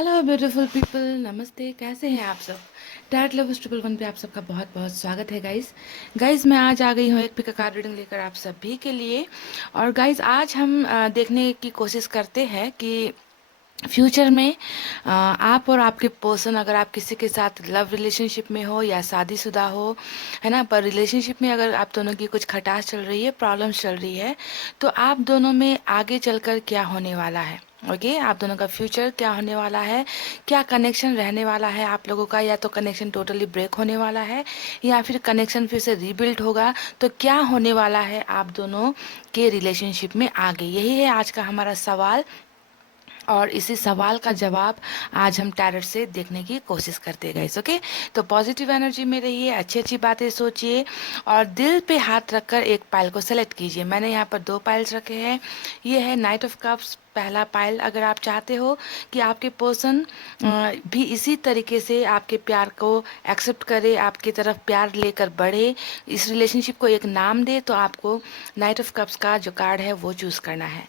Hello beautiful people, नमस्ते। कैसे हैं आप सब? टैट लवर्स 111 पे आप सबका बहुत बहुत स्वागत है गाइस। मैं आज आ गई हूँ एक पिक कार्ड रीडिंग लेकर आप सभी के लिए। और गाइस आज हम देखने की कोशिश करते हैं कि फ्यूचर में आप और आपके पर्सन, अगर आप किसी के साथ लव रिलेशनशिप में हो या शादीशुदा हो, है ना, पर रिलेशनशिप में अगर आप दोनों की कुछ खटास चल रही है, प्रॉब्लम्स चल रही है, तो आप दोनों में आगे चलकर क्या होने वाला है। ओके, आप दोनों का फ्यूचर क्या होने वाला है, क्या कनेक्शन रहने वाला है आप लोगों का, या तो कनेक्शन टोटली ब्रेक होने वाला है या फिर कनेक्शन फिर से रीबिल्ड होगा, तो क्या होने वाला है आप दोनों के रिलेशनशिप में आगे। यही है आज का हमारा सवाल, और इसी सवाल का जवाब आज हम टैरट से देखने की कोशिश करते गए। ओके, तो पॉजिटिव एनर्जी में रहिए, अच्छी अच्छी बातें सोचिए और दिल पे हाथ रखकर एक पाइल को सेलेक्ट कीजिए। मैंने यहाँ पर 2 पाइल्स रखे हैं। ये है नाइट ऑफ कप्स, पहला पाइल। अगर आप चाहते हो कि आपके पर्सन भी इसी तरीके से आपके प्यार को एक्सेप्ट करे, आपकी तरफ प्यार लेकर बढ़े, इस रिलेशनशिप को एक नाम दे, तो आपको नाइट ऑफ कप्स का जो कार्ड है वो चूज़ करना है।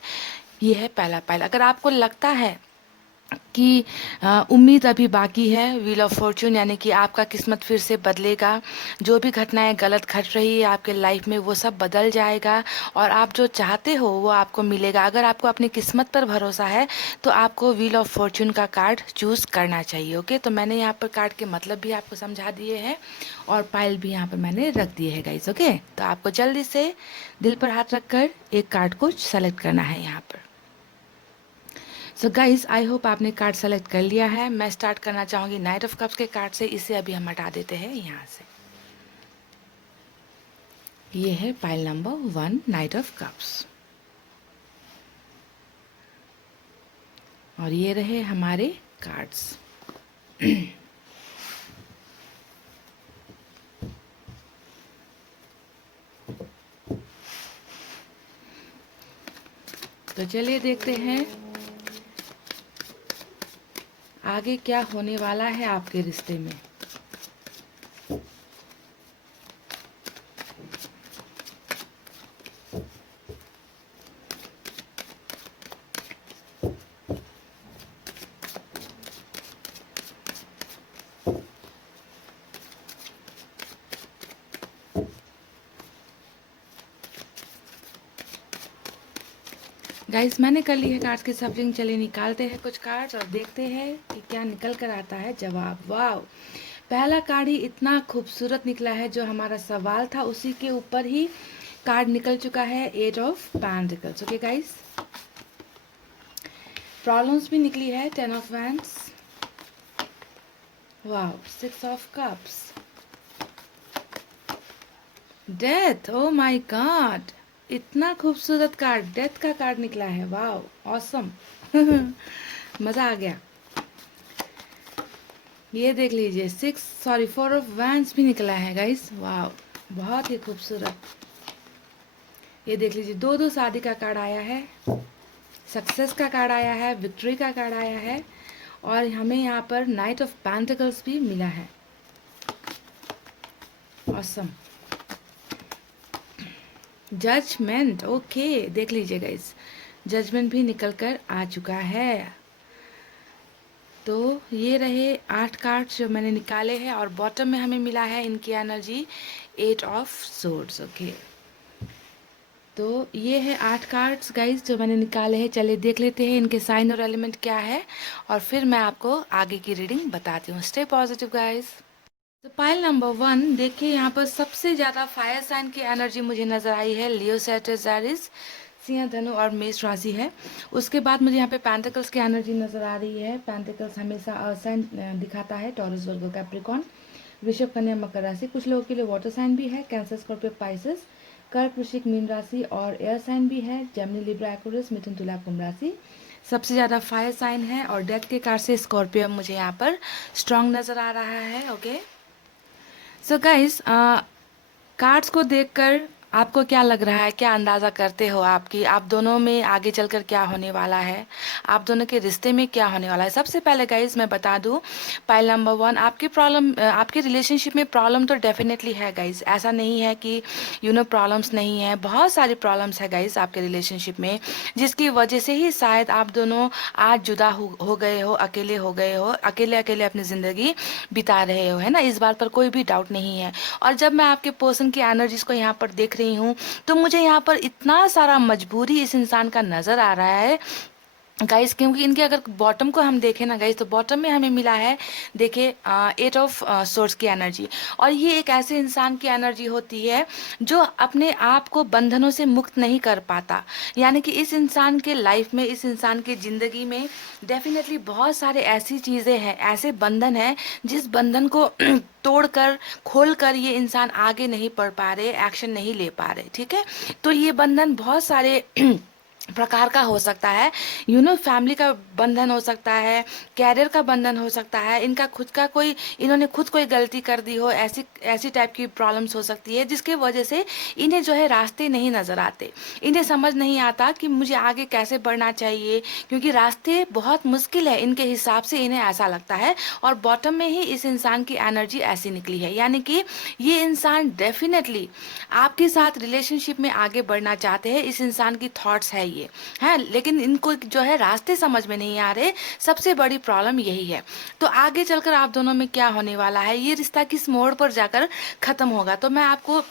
ये है पहला पाइल। अगर आपको लगता है कि उम्मीद अभी बाकी है, व्हील ऑफ फॉर्चून, यानी कि आपका किस्मत फिर से बदलेगा, जो भी घटनाएं गलत घट रही है आपके लाइफ में वो सब बदल जाएगा और आप जो चाहते हो वो आपको मिलेगा। अगर आपको अपनी किस्मत पर भरोसा है तो आपको व्हील ऑफ फॉर्चून का कार्ड चूज़ करना चाहिए। ओके, तो मैंने यहाँ पर कार्ड के मतलब भी आपको समझा दिए हैं और पाइल भी यहाँ पर मैंने रख दिए है गाइस। ओके, तो आपको जल्दी से दिल पर हाथ रखकर एक कार्ड को सेलेक्ट करना है यहाँ पर। सो गाइज, आई होप आपने कार्ड सेलेक्ट कर लिया है। मैं स्टार्ट करना चाहूँगी नाइट ऑफ कप्स के कार्ड से। इसे अभी हम हटा देते हैं यहाँ से। ये है pile number 1, night of cups. और ये रहे हमारे कार्ड्स। तो चलिए देखते हैं आगे क्या होने वाला है आपके रिश्ते में। गाइस, मैंने कर ली है कार्ड्स की सफलिंग। चलिए निकालते हैं कुछ कार्ड्स और देखते हैं कि क्या निकल कर आता है जवाब। वाह, पहला कार्ड ही इतना खूबसूरत निकला है, जो हमारा सवाल था उसी के ऊपर ही कार्ड निकल चुका है, 8 of pentacles. Okay guys, problems भी निकली है, 10 ऑफ वैंड्स, वाह, 6 of cups, death. Oh my God, इतना खूबसूरत कार्ड, डेथ का कार्ड निकला है। वाह, ऑसम। मज़ा आ गया। ये देख लीजिए, 4 ऑफ वैंड्स भी निकला है गाइस। वाह, बहुत ही खूबसूरत। ये देख लीजिए, 2 शादी का कार्ड आया है, सक्सेस का कार्ड आया है, विक्ट्री का कार्ड आया है, और हमें यहाँ पर नाइट ऑफ पेंटिकल्स भी मिला है। ऑसम। जजमेंट, ओके, देख लीजिए गाइस, जजमेंट भी निकल कर आ चुका है। तो ये रहे 8 कार्ड्स जो मैंने निकाले हैं, और बॉटम में हमें मिला है इनकी एनर्जी 8 ऑफ सोर्ड्स। ओके, तो ये है 8 कार्ड्स गाइस जो मैंने निकाले हैं। चलिए देख लेते हैं इनके साइन और एलिमेंट क्या है, और फिर मैं आपको आगे की रीडिंग बताती हूँ। Stay positive guys. तो पाइल नंबर 1 देखिए, यहाँ पर सबसे ज़्यादा फायर साइन की एनर्जी मुझे नज़र आई है, लियो, सैजिटेरियस, सिंह, धनु और मेष राशि है। उसके बाद मुझे यहाँ पे पेंटिकल्स की एनर्जी नज़र आ रही है। पेंटिकल्स हमेशा अर्थ साइन दिखाता है, टॉरस, वर्गो, कैप्रिकॉन, वृषभ, कन्या, मकर राशि। कुछ लोगों के लिए वाटर साइन भी है, कैंसर, स्कॉर्पियो, पाइसेस, कर्क, वृश्चिक, मीन राशि, और एयर साइन भी है, जेमिनी, लिब्रा, एक्वेरियस, मिथुन, तुला, कुंभ राशि। सबसे ज़्यादा फायर साइन है, और डेथ के कार्ड से स्कॉर्पियो मुझे यहाँ पर स्ट्रॉन्ग नज़र आ रहा है। ओके, सो गाइस, कार्ड्स को देखकर आपको क्या लग रहा है, क्या अंदाज़ा करते हो आपकी आप दोनों में आगे चलकर क्या होने वाला है, आप दोनों के रिश्ते में क्या होने वाला है? सबसे पहले गाइज मैं बता दूं, पाइल नंबर वन, आपकी प्रॉब्लम, आपके रिलेशनशिप में प्रॉब्लम तो डेफिनेटली है गाइज। ऐसा नहीं है कि प्रॉब्लम्स नहीं है, बहुत सारी प्रॉब्लम्स है गाइज आपके रिलेशनशिप में, जिसकी वजह से ही शायद आप दोनों आज जुदा हो गए हो, अकेले हो गए हो, अकेले अकेले अपनी ज़िंदगी बिता रहे हो, है ना? इस बात पर कोई भी डाउट नहीं है। और जब मैं आपके पर्सन की एनर्जीज को यहाँ पर देख रही हूँ, तो मुझे यहाँ पर इतना सारा मजबूरी इस इंसान का नजर आ रहा है गाइस, क्योंकि इनके अगर बॉटम को हम देखें ना गाइस, तो बॉटम में हमें मिला है, देखिए, 8 ऑफ सोर्स की एनर्जी। और ये एक ऐसे इंसान की एनर्जी होती है जो अपने आप को बंधनों से मुक्त नहीं कर पाता। यानी कि इस इंसान के लाइफ में, इस इंसान की ज़िंदगी में डेफिनेटली बहुत सारे ऐसी चीज़ें हैं, ऐसे बंधन हैं, जिस बंधन को तोड़कर, खोलकर ये इंसान आगे नहीं बढ़ पा रहे, एक्शन नहीं ले पा रहे, ठीक है? तो ये बंधन बहुत सारे प्रकार का हो सकता है। फैमिली का बंधन हो सकता है, कैरियर का बंधन हो सकता है, इनका खुद का कोई, इन्होंने खुद कोई गलती कर दी हो, ऐसी ऐसी टाइप की प्रॉब्लम्स हो सकती है, जिसके वजह से इन्हें जो है रास्ते नहीं नज़र आते। इन्हें समझ नहीं आता कि मुझे आगे कैसे बढ़ना चाहिए, क्योंकि रास्ते बहुत मुश्किल है इनके हिसाब से, इन्हें ऐसा लगता है। और बॉटम में ही इस इंसान की एनर्जी ऐसी निकली है, यानी कि ये इंसान डेफिनेटली आपके साथ रिलेशनशिप में आगे बढ़ना चाहते हैं। इस इंसान की थॉट्स है ये, है, लेकिन इनको जो है रास्ते समझ में नहीं आ रहे। सबसे बड़ी प्रॉब्लम यही है। तो आगे चलकर आप दोनों में क्या होने वाला है, ये रिश्ता किस मोड़ पर जाकर खत्म होगा, तो मैं आपको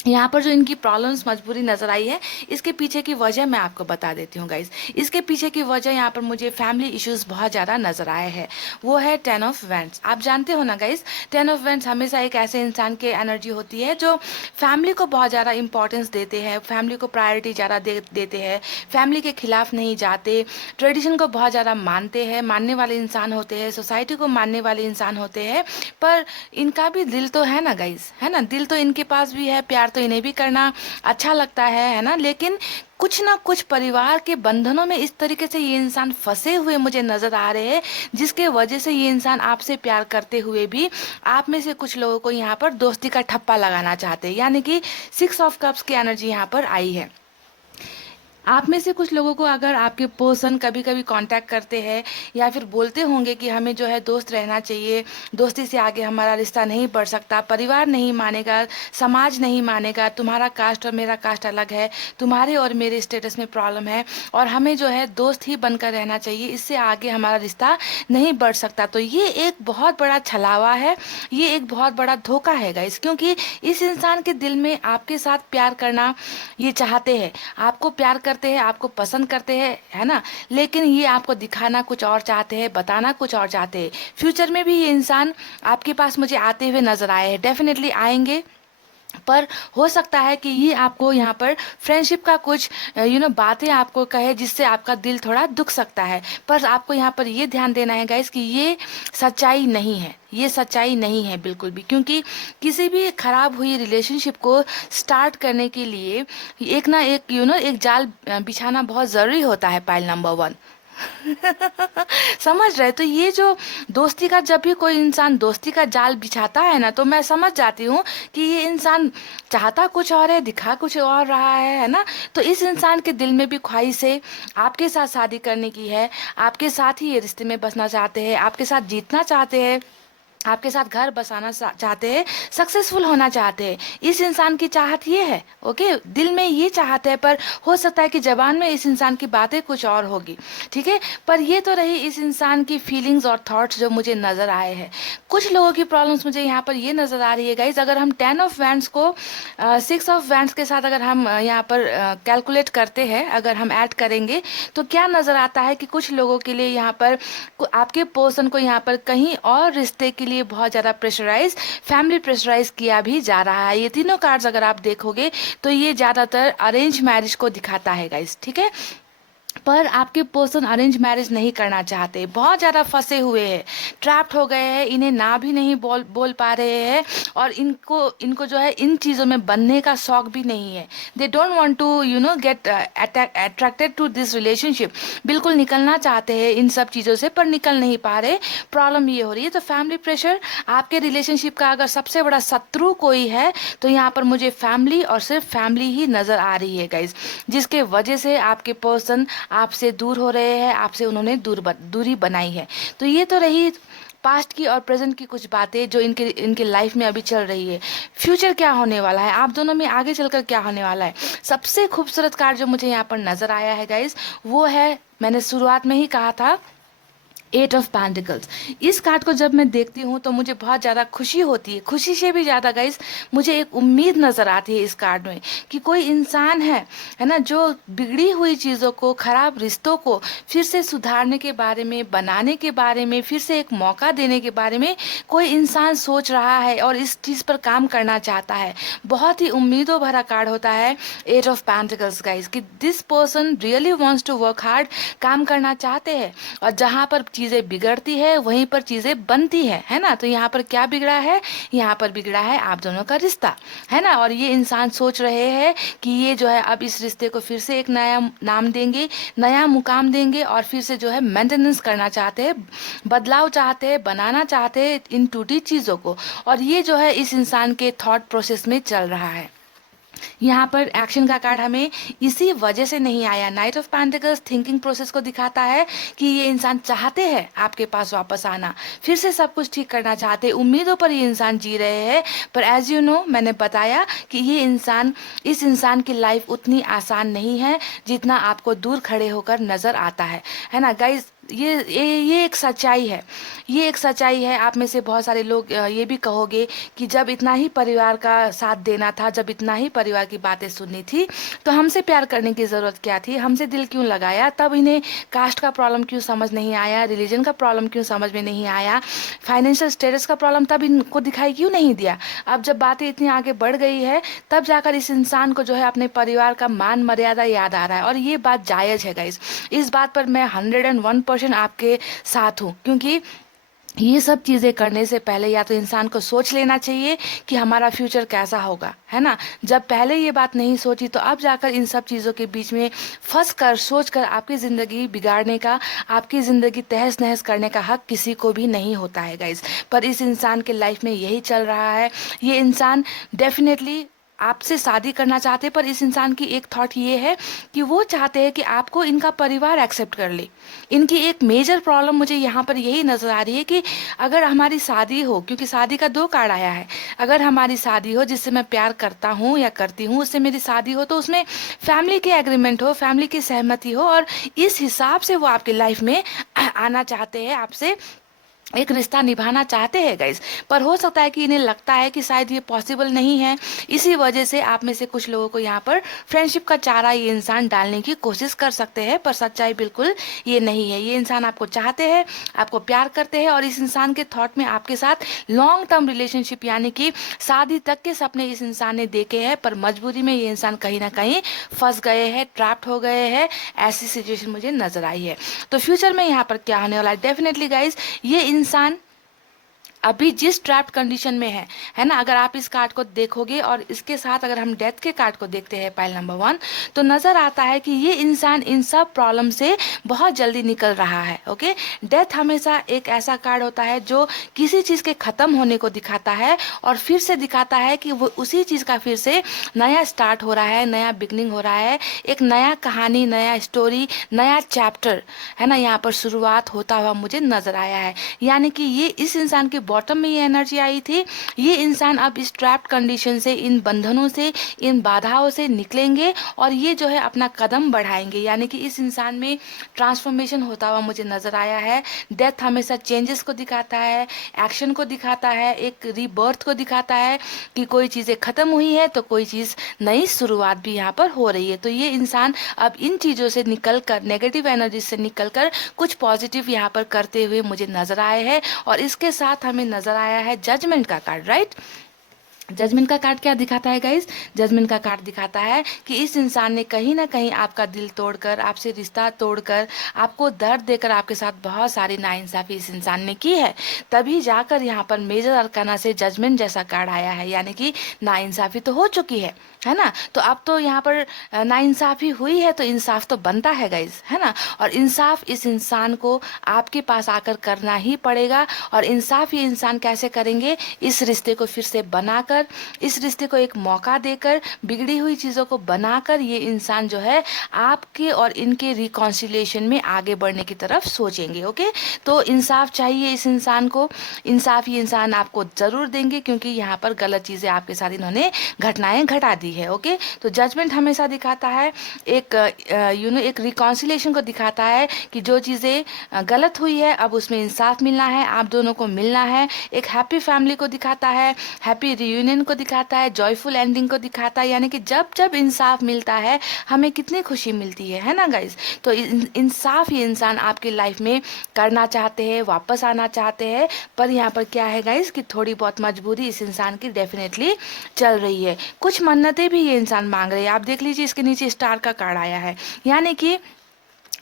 यहाँ पर जो इनकी प्रॉब्लम्स, मजबूरी नजर आई है, इसके पीछे की वजह मैं आपको बता देती हूँ गाइज। इसके पीछे की वजह, यहाँ पर मुझे फैमिली इश्यूज बहुत ज़्यादा नजर आए हैं। वो है 10 ऑफ वैंड्स। आप जानते हो ना गाइज, 10 ऑफ वैंड्स हमेशा एक ऐसे इंसान की एनर्जी होती है जो फैमिली को बहुत ज़्यादा इंपॉर्टेंस देते हैं, फैमिली को प्रायोरिटी ज़्यादा देते हैं, फैमिली के खिलाफ नहीं जाते, ट्रेडिशन को बहुत ज़्यादा मानते हैं, मानने वाले इंसान होते हैं, सोसाइटी को मानने वाले इंसान होते हैं। पर इनका भी दिल तो है ना गाइज, है ना? दिल तो इनके पास भी है, प्यार तो इन्हें भी करना अच्छा लगता है ना? लेकिन कुछ ना कुछ परिवार के बंधनों में इस तरीके से ये इंसान फंसे हुए मुझे नजर आ रहे हैं, जिसके वजह से ये इंसान आपसे प्यार करते हुए भी आप में से कुछ लोगों को यहाँ पर दोस्ती का ठप्पा लगाना चाहते हैं। यानी कि 6 ऑफ कप्स की एनर्जी यहाँ पर आई है। आप में से कुछ लोगों को अगर आपके पर्सन कभी कभी कांटेक्ट करते हैं, या फिर बोलते होंगे कि हमें जो है दोस्त रहना चाहिए, दोस्ती से आगे हमारा रिश्ता नहीं बढ़ सकता, परिवार नहीं मानेगा, समाज नहीं मानेगा, तुम्हारा कास्ट और मेरा कास्ट अलग है, तुम्हारे और मेरे स्टेटस में प्रॉब्लम है, और हमें जो है दोस्त ही बनकर रहना चाहिए, इससे आगे हमारा रिश्ता नहीं बढ़ सकता। तो ये एक बहुत बड़ा छलावा है, ये एक बहुत बड़ा धोखा है गाइस, क्योंकि इस इंसान के दिल में आपके साथ प्यार करना ये चाहते हैं, आपको प्यार करते हैं, आपको पसंद करते हैं, है ना? लेकिन ये आपको दिखाना कुछ और चाहते हैं, बताना कुछ और चाहते हैं। फ्यूचर में भी ये इंसान आपके पास मुझे आते हुए नजर आए हैं, डेफिनेटली आएंगे। पर हो सकता है कि ये आपको यहाँ पर फ्रेंडशिप का कुछ बातें आपको कहे, जिससे आपका दिल थोड़ा दुख सकता है। पर आपको यहाँ पर ये ध्यान देना है गाइस कि ये सच्चाई नहीं है, ये सच्चाई नहीं है बिल्कुल भी, क्योंकि किसी भी खराब हुई रिलेशनशिप को स्टार्ट करने के लिए एक ना एक एक जाल बिछाना बहुत ज़रूरी होता है, पाइल नंबर वन। समझ रहे? तो ये जो दोस्ती का, जब भी कोई इंसान दोस्ती का जाल बिछाता है ना, तो मैं समझ जाती हूँ कि ये इंसान चाहता कुछ और है, दिखा कुछ और रहा है ना? तो इस इंसान के दिल में भी ख्वाहिश है आपके साथ शादी करने की है, आपके साथ ही ये रिश्ते में बसना चाहते हैं, आपके साथ जीतना चाहते हैं, आपके साथ घर बसाना चाहते हैं, सक्सेसफुल होना चाहते हैं। इस इंसान की चाहत ये है, ओके, दिल में ये चाहत है। पर हो सकता है कि जबान में इस इंसान की बातें कुछ और होगी, ठीक है? पर ये तो रही इस इंसान की फीलिंग्स और थॉट्स जो मुझे नज़र आए हैं। कुछ लोगों की प्रॉब्लम्स मुझे यहाँ पर ये नज़र आ रही है गाइज, अगर हम 10 ऑफ वैंड्स को 6 ऑफ वैंड्स के साथ अगर हम यहाँ पर कैलकुलेट करते हैं, अगर हम ऐड करेंगे, तो क्या नज़र आता है कि कुछ लोगों के लिए यहाँ पर आपके पर्सन को यहाँ पर कहीं और रिश्ते के लिए बहुत ज़्यादा प्रेशराइज, फैमिली प्रेशराइज किया भी जा रहा है। ये तीनों कार्ड्स अगर आप देखोगे तो ये ज़्यादातर अरेंज मैरिज को दिखाता है गाइस, ठीक है? पर आपके पर्सन अरेंज मैरिज नहीं करना चाहते, बहुत ज़्यादा फंसे हुए हैं, ट्रैप्ड हो गए हैं, इन्हें ना भी नहीं बोल बोल पा रहे हैं, और इनको इनको जो है इन चीज़ों में बनने का शौक भी नहीं है। They don't want to get attracted to this relationship, बिल्कुल निकलना चाहते हैं इन सब चीज़ों से पर निकल नहीं पा रहे। प्रॉब्लम ये हो रही है। तो फैमिली प्रेशर आपके रिलेशनशिप का अगर सबसे बड़ा शत्रु कोई है तो यहाँ पर मुझे फैमिली और सिर्फ फैमिली ही नज़र आ रही है गाइज, जिसके वजह से आपके पर्सन आपसे दूर हो रहे हैं, आपसे उन्होंने दूरी बनाई है। तो ये तो रही पास्ट की और प्रेजेंट की कुछ बातें जो इनके इनके लाइफ में अभी चल रही है। फ्यूचर क्या होने वाला है, आप दोनों में आगे चलकर क्या होने वाला है। सबसे खूबसूरत कार्ड जो मुझे यहाँ पर नज़र आया है गाइज, वो है, मैंने शुरुआत में ही कहा था, 8 ऑफ पेंटिकल्स। इस कार्ड को जब मैं देखती हूँ तो मुझे बहुत ज़्यादा खुशी होती है, खुशी से भी ज़्यादा गाइस मुझे एक उम्मीद नज़र आती है इस कार्ड में कि कोई इंसान है ना, जो बिगड़ी हुई चीज़ों को, ख़राब रिश्तों को फिर से सुधारने के बारे में, बनाने के बारे में, फिर से एक मौका देने के बारे में कोई इंसान सोच रहा है और इस चीज़ पर काम करना चाहता है। बहुत ही उम्मीदों भरा कार्ड होता है 8 ऑफ पेंटिकल्स गाइस, कि this person really wants to work hard, काम करना चाहते हैं, और जहाँ पर चीज़ें बिगड़ती है वहीं पर चीज़ें बनती है ना। तो यहाँ पर क्या बिगड़ा है, यहाँ पर बिगड़ा है आप दोनों का रिश्ता, है ना। और ये इंसान सोच रहे हैं कि ये जो है अब इस रिश्ते को फिर से एक नया नाम देंगे, नया मुकाम देंगे, और फिर से जो है मेंटेनेंस करना चाहते हैं, बदलाव चाहते हैं, बनाना चाहते हैं इन टूटी चीज़ों को। और ये जो है इस इंसान के थॉट प्रोसेस में चल रहा है। यहाँ पर एक्शन का कार्ड हमें इसी वजह से नहीं आया। Night of pentacles thinking process को दिखाता है कि ये इंसान चाहते हैं आपके पास वापस आना, फिर से सब कुछ ठीक करना चाहते हैं, उम्मीदों पर ये इंसान जी रहे हैं। पर एज यू नो, मैंने बताया कि ये इंसान, इस इंसान की लाइफ उतनी आसान नहीं है जितना आपको दूर खड़े होकर नज़र आता है ना गाइज। ये एक सच्चाई है, ये एक सच्चाई है। आप में से बहुत सारे लोग ये भी कहोगे कि जब इतना ही परिवार का साथ देना था, जब इतना ही परिवार की बातें सुननी थी, तो हमसे प्यार करने की ज़रूरत क्या थी, हमसे दिल क्यों लगाया, तब इन्हें कास्ट का प्रॉब्लम क्यों समझ नहीं आया, रिलीजन का प्रॉब्लम क्यों समझ में नहीं आया, फाइनेंशियल स्टेटस का प्रॉब्लम तब इनको दिखाई क्यों नहीं दिया। अब जब बातें इतनी आगे बढ़ गई है तब जाकर इस इंसान को जो है अपने परिवार का मान मर्यादा याद आ रहा है। और ये बात जायज़ है गाइस, इस बात पर मैं 101% आपके साथ हूँ, क्योंकि ये सब चीज़ें करने से पहले या तो इंसान को सोच लेना चाहिए कि हमारा फ्यूचर कैसा होगा, है ना। जब पहले ये बात नहीं सोची तो अब जाकर इन सब चीज़ों के बीच में फंस कर, सोच कर आपकी ज़िंदगी बिगाड़ने का, आपकी ज़िंदगी तहस नहस करने का हक किसी को भी नहीं होता है गाइज। पर इस इंसान के लाइफ में यही चल रहा है। ये इंसान डेफिनेटली आपसे शादी करना चाहते हैं, पर इस इंसान की एक थॉट ये है कि वो चाहते हैं कि आपको इनका परिवार एक्सेप्ट कर ले। इनकी एक मेजर प्रॉब्लम मुझे यहाँ पर यही नज़र आ रही है कि अगर हमारी शादी हो, क्योंकि शादी का 2 कार्ड आया है, अगर हमारी शादी हो जिससे मैं प्यार करता हूँ या करती हूँ, उससे मेरी शादी हो, तो उसमें फैमिली के एग्रीमेंट हो, फैमिली की सहमति हो, और इस हिसाब से वो आपकी लाइफ में आना चाहते हैं, आपसे एक रिश्ता निभाना चाहते हैं गाइज। पर हो सकता है कि इन्हें लगता है कि शायद ये पॉसिबल नहीं है, इसी वजह से आप में से कुछ लोगों को यहाँ पर फ्रेंडशिप का चारा ये इंसान डालने की कोशिश कर सकते हैं। पर सच्चाई बिल्कुल ये नहीं है। ये इंसान आपको चाहते हैं, आपको प्यार करते हैं, और इस इंसान के थॉट में आपके साथ लॉन्ग टर्म रिलेशनशिप यानी कि शादी तक के सपने इस इंसान ने देखे हैं। पर मजबूरी में ये इंसान कहीं ना कहीं फंस गए हैं, ट्रैप्ड हो गए हैं, ऐसी सिचुएशन मुझे नजर आई है। तो फ्यूचर में यहाँ पर क्या होने वाला है, डेफिनेटली गाइज ये इंसान अभी जिस ट्रैप्ड कंडीशन में है ना। अगर आप इस कार्ड को देखोगे और इसके साथ अगर हम डेथ के कार्ड को देखते हैं पाइल नंबर 1, तो नज़र आता है कि ये इंसान इन सब प्रॉब्लम से बहुत जल्दी निकल रहा है। ओके, डेथ हमेशा एक ऐसा कार्ड होता है जो किसी चीज़ के ख़त्म होने को दिखाता है और फिर से दिखाता है कि वो उसी चीज़ का फिर से नया स्टार्ट हो रहा है, नया बिगनिंग हो रहा है, एक नया कहानी, नया स्टोरी, नया चैप्टर, है ना, यहाँ पर शुरुआत होता हुआ मुझे नज़र आया है। यानी कि ये इस इंसान के बॉटम में ये एनर्जी आई थी। ये इंसान अब इस ट्रैप्ड कंडीशन से, इन बंधनों से, इन बाधाओं से निकलेंगे और ये जो है अपना कदम बढ़ाएंगे। यानी कि इस इंसान में ट्रांसफॉर्मेशन होता हुआ मुझे नज़र आया है। डेथ हमेशा चेंजेस को दिखाता है, एक्शन को दिखाता है, एक रीबर्थ को दिखाता है कि कोई चीज़ें ख़त्म हुई है तो कोई चीज़ नई शुरुआत भी यहाँ पर हो रही है। तो ये इंसान अब इन चीज़ों से निकल कर, नेगेटिव एनर्जी से निकल कर कुछ पॉजिटिव यहाँ पर करते हुए मुझे नज़र आए हैं। और इसके साथ हमें नज़र आया है जजमेंट का कार्ड, राइट। जजमेंट का कार्ड क्या दिखाता है गाइस? जजमेंट का कार्ड दिखाता है कि इस इंसान ने कहीं ना कहीं आपका दिल तोड़कर, आपसे रिश्ता तोड़कर, आपको दर्द देकर आपके साथ बहुत सारी नाइंसाफी इस इंसान ने की है। तभी जाकर यहाँ पर मेजर अरकाना से जजमेंट जैसा कार्ड आया है, यानी कि नाइंसाफी तो हो चुकी है ना। तो अब तो यहाँ पर नाइंसाफी हुई है तो इंसाफ तो बनता है गाइस, है ना। और इंसाफ इस इंसान को आपके पास आकर करना ही पड़ेगा। और इंसाफ ये इंसान कैसे करेंगे? इस रिश्ते को फिर से बनाकर, इस रिश्ते को एक मौका देकर, बिगड़ी हुई चीज़ों को बनाकर ये इंसान जो है आपके और इनके रिकॉन्सिलिएशन में आगे बढ़ने की तरफ सोचेंगे। ओके, तो इंसाफ चाहिए इस इंसान को। इंसाफ ये इंसान आपको ज़रूर देंगे, क्योंकि यहाँ पर गलत चीज़ें आपके साथ इन्होंने घटनाएं घटा दी है। ओके, तो जजमेंट हमेशा दिखाता है एक एक रिकॉन्सिलिएशन को दिखाता है कि जो चीज़ें गलत हुई है अब उसमें इंसाफ मिलना है, आप दोनों को मिलना है। एक हैप्पी फैमिली को दिखाता है, हैप्पी रियूनियन को दिखाता है, जॉयफुल एंडिंग को दिखाता है। यानी कि जब जब इंसाफ मिलता है हमें कितनी खुशी मिलती है ना गाइज। तो इंसाफ ये इंसान आपकी लाइफ में करना चाहते हैं, वापस आना चाहते हैं। पर यहाँ पर क्या है गाइज कि थोड़ी बहुत मजबूरी इस इंसान की डेफिनेटली चल रही है। कुछ मन्नतें भी ये इंसान मांग रहे हैं। आप देख लीजिए, इसके नीचे स्टार का कार्ड आया है, यानी कि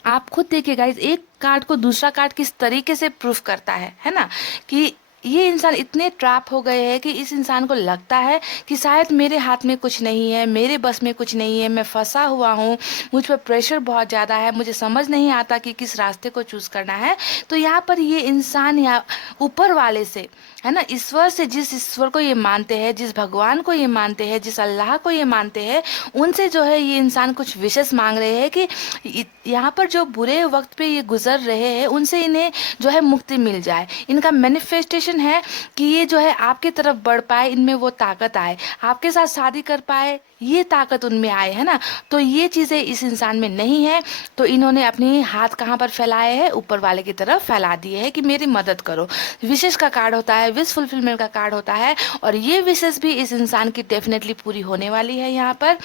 आप खुद देखिए गाइज, एक कार्ड को दूसरा कार्ड किस तरीके से प्रूफ करता है ना, कि ये इंसान इतने ट्रैप हो गए हैं कि इस इंसान को लगता है कि शायद मेरे हाथ में कुछ नहीं है, मेरे बस में कुछ नहीं है, मैं फंसा हुआ हूँ, मुझ पर प्रेशर बहुत ज़्यादा है, मुझे समझ नहीं आता कि किस रास्ते को चूज़ करना है। तो यहाँ पर ये इंसान यहाँ ऊपर वाले से, है ना, ईश्वर से, जिस ईश्वर को ये मानते हैं, जिस भगवान को ये मानते हैं, जिस अल्लाह को ये मानते हैं, उनसे जो है ये इंसान कुछ विशेष मांग रहे हैं कि यहाँ पर जो बुरे वक्त पे ये गुजर रहे हैं उनसे इन्हें जो है मुक्ति मिल जाए। इनका मैनिफेस्टेशन है कि ये जो है आपकी तरफ बढ़ पाए, इनमें वो ताकत आए, आपके साथ शादी कर पाए, ये ताकत उनमें आए, है ना। तो ये चीज़ें इस इंसान में नहीं है, तो इन्होंने अपनी हाथ कहाँ पर फैलाए हैं? ऊपर वाले की तरफ फैला दिए हैं कि मेरी मदद करो। विशेष का कार्ड होता है, विश फुलफिलमेंट का कार्ड होता है, और ये विशेष भी इस इंसान की डेफिनेटली पूरी होने वाली है यहाँ पर,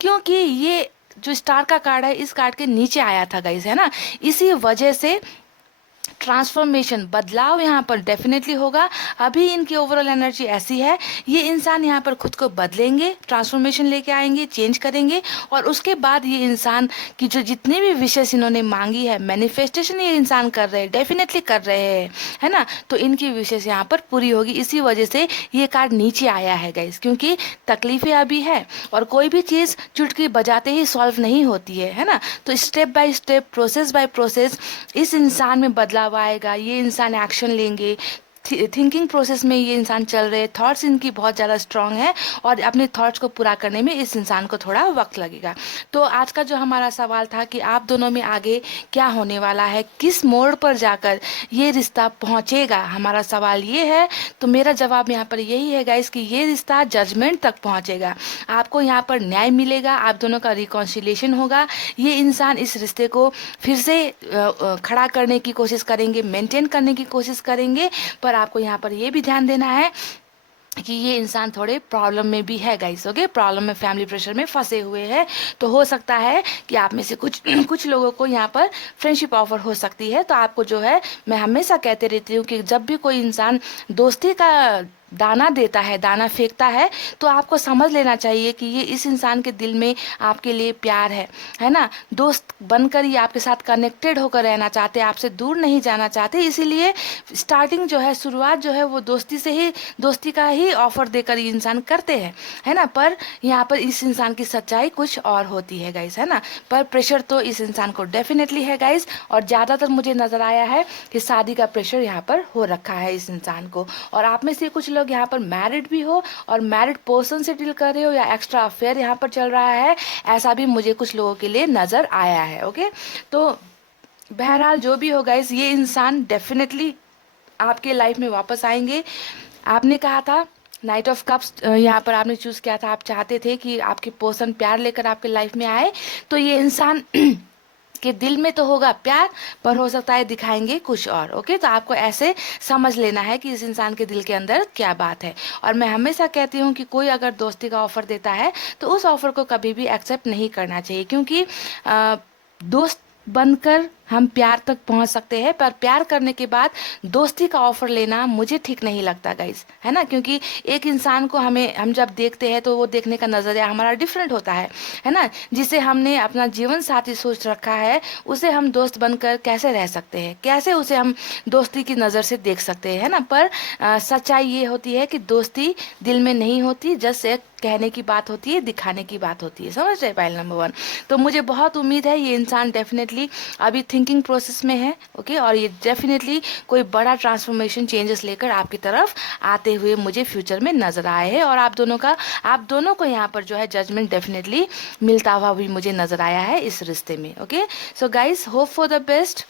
क्योंकि ये जो स्टार का कार्ड है इस कार्ड के नीचे आया था गाइस, है ना। इसी वजह से ट्रांसफॉर्मेशन, बदलाव यहाँ पर डेफिनेटली होगा। अभी इनकी ओवरऑल एनर्जी ऐसी है, ये इंसान यहाँ पर खुद को बदलेंगे, ट्रांसफॉर्मेशन लेके आएंगे, चेंज करेंगे, और उसके बाद ये इंसान की जो जितने भी विशेष इन्होंने मांगी है, मैनिफेस्टेशन ये इंसान कर रहे हैं, डेफिनेटली कर रहे हैं, है ना। तो इनकी विशेष यहाँ पर पूरी होगी। इसी वजह से ये कार्ड नीचे आया है गाइस, क्योंकि तकलीफें अभी है और कोई भी चीज़ चुटकी बजाते ही सॉल्व नहीं होती है ना। तो step by step, process by process इस इंसान में बदलाव आएगा। ये इंसान एक्शन लेंगे, थिंकिंग प्रोसेस में ये इंसान चल रहे, थॉट्स इनकी बहुत ज़्यादा स्ट्रांग है, और अपने थॉट्स को पूरा करने में इस इंसान को थोड़ा वक्त लगेगा। तो आज का जो हमारा सवाल था कि आप दोनों में आगे क्या होने वाला है, किस मोड़ पर जाकर ये रिश्ता पहुंचेगा, हमारा सवाल ये है। तो मेरा जवाब यहाँ पर यही है गाइस कि ये रिश्ता जजमेंट तक पहुंचेगा, आपको यहाँ पर न्याय मिलेगा, आप दोनों का रिकॉन्सिलिएशन होगा। ये इंसान इस रिश्ते को फिर से खड़ा करने की कोशिश करेंगे, मेंटेन करने की कोशिश करेंगे। पर आपको यहाँ पर ये भी ध्यान देना है कि ये इंसान थोड़े प्रॉब्लम में भी है गाइस। ओके, प्रॉब्लम में, फैमिली प्रेशर में फंसे हुए हैं। तो हो सकता है कि आप में से कुछ लोगों को यहाँ पर फ्रेंडशिप ऑफर हो सकती है। तो आपको जो है, मैं हमेशा कहते रहती हूँ कि जब भी कोई इंसान दोस्ती का दाना देता है, दाना फेंकता है, तो आपको समझ लेना चाहिए कि ये इस इंसान के दिल में आपके लिए प्यार है ना। दोस्त बनकर ये आपके साथ कनेक्टेड होकर रहना चाहते हैं, आपसे दूर नहीं जाना चाहते। इसीलिए स्टार्टिंग जो है, शुरुआत जो है वो दोस्ती से ही, दोस्ती का ही ऑफर देकर ये इंसान करते हैं, है ना। पर यहाँ पर इस इंसान की सच्चाई कुछ और होती है गाइस, है ना। पर प्रेशर तो इस इंसान को डेफिनेटली है गाइस, और ज़्यादातर मुझे नज़र आया है कि शादी का प्रेशर यहाँ पर हो रखा है इस इंसान को। और आप में से कुछ लोग यहाँ पर मैरिड भी हो और मैरिड पर्सन से डील कर रहे हो, या एक्स्ट्रा अफेयर यहाँ पर चल रहा है, ऐसा भी मुझे कुछ लोगों के लिए नज़र आया है। ओके, तो बहरहाल जो भी हो गाइस, ये इंसान डेफिनेटली आपके लाइफ में वापस आएंगे। आपने कहा था नाइट ऑफ कप्स, यहाँ पर आपने चूज़ किया था, आप चाहते थे कि आपके पर्सन प्यार लेकर आपके लाइफ में आए। तो ये इंसान के दिल में तो होगा प्यार, पर हो सकता है दिखाएंगे कुछ और। ओके, तो आपको ऐसे समझ लेना है कि इस इंसान के दिल के अंदर क्या बात है। और मैं हमेशा कहती हूँ कि कोई अगर दोस्ती का ऑफ़र देता है तो उस ऑफ़र को कभी भी एक्सेप्ट नहीं करना चाहिए, क्योंकि दोस्त बनकर हम प्यार तक पहुंच सकते हैं, पर प्यार करने के बाद दोस्ती का ऑफर लेना मुझे ठीक नहीं लगता गाइस, है ना। क्योंकि एक इंसान को हम जब देखते हैं तो वो देखने का नज़रिया हमारा डिफरेंट होता है ना। जिसे हमने अपना जीवन साथी सोच रखा है, उसे हम दोस्त बनकर कैसे रह सकते हैं, कैसे उसे हम दोस्ती की नज़र से देख सकते हैं, है ना। पर सच्चाई ये होती है कि दोस्ती दिल में नहीं होती, जस्ट एक कहने की बात होती है, दिखाने की बात होती है, समझ रहे पहल नंबर वन। तो मुझे बहुत उम्मीद है ये इंसान डेफिनेटली अभी थिंकिंग प्रोसेस में है, ओके। और ये डेफिनेटली कोई बड़ा ट्रांसफॉर्मेशन चेंजेस लेकर आपकी तरफ आते हुए मुझे फ्यूचर में नजर आए हैं। और आप दोनों को यहाँ पर जो है जजमेंट डेफिनेटली मिलता हुआ भी मुझे नजर आया है इस रिश्ते में, okay. So guys, hope for the best,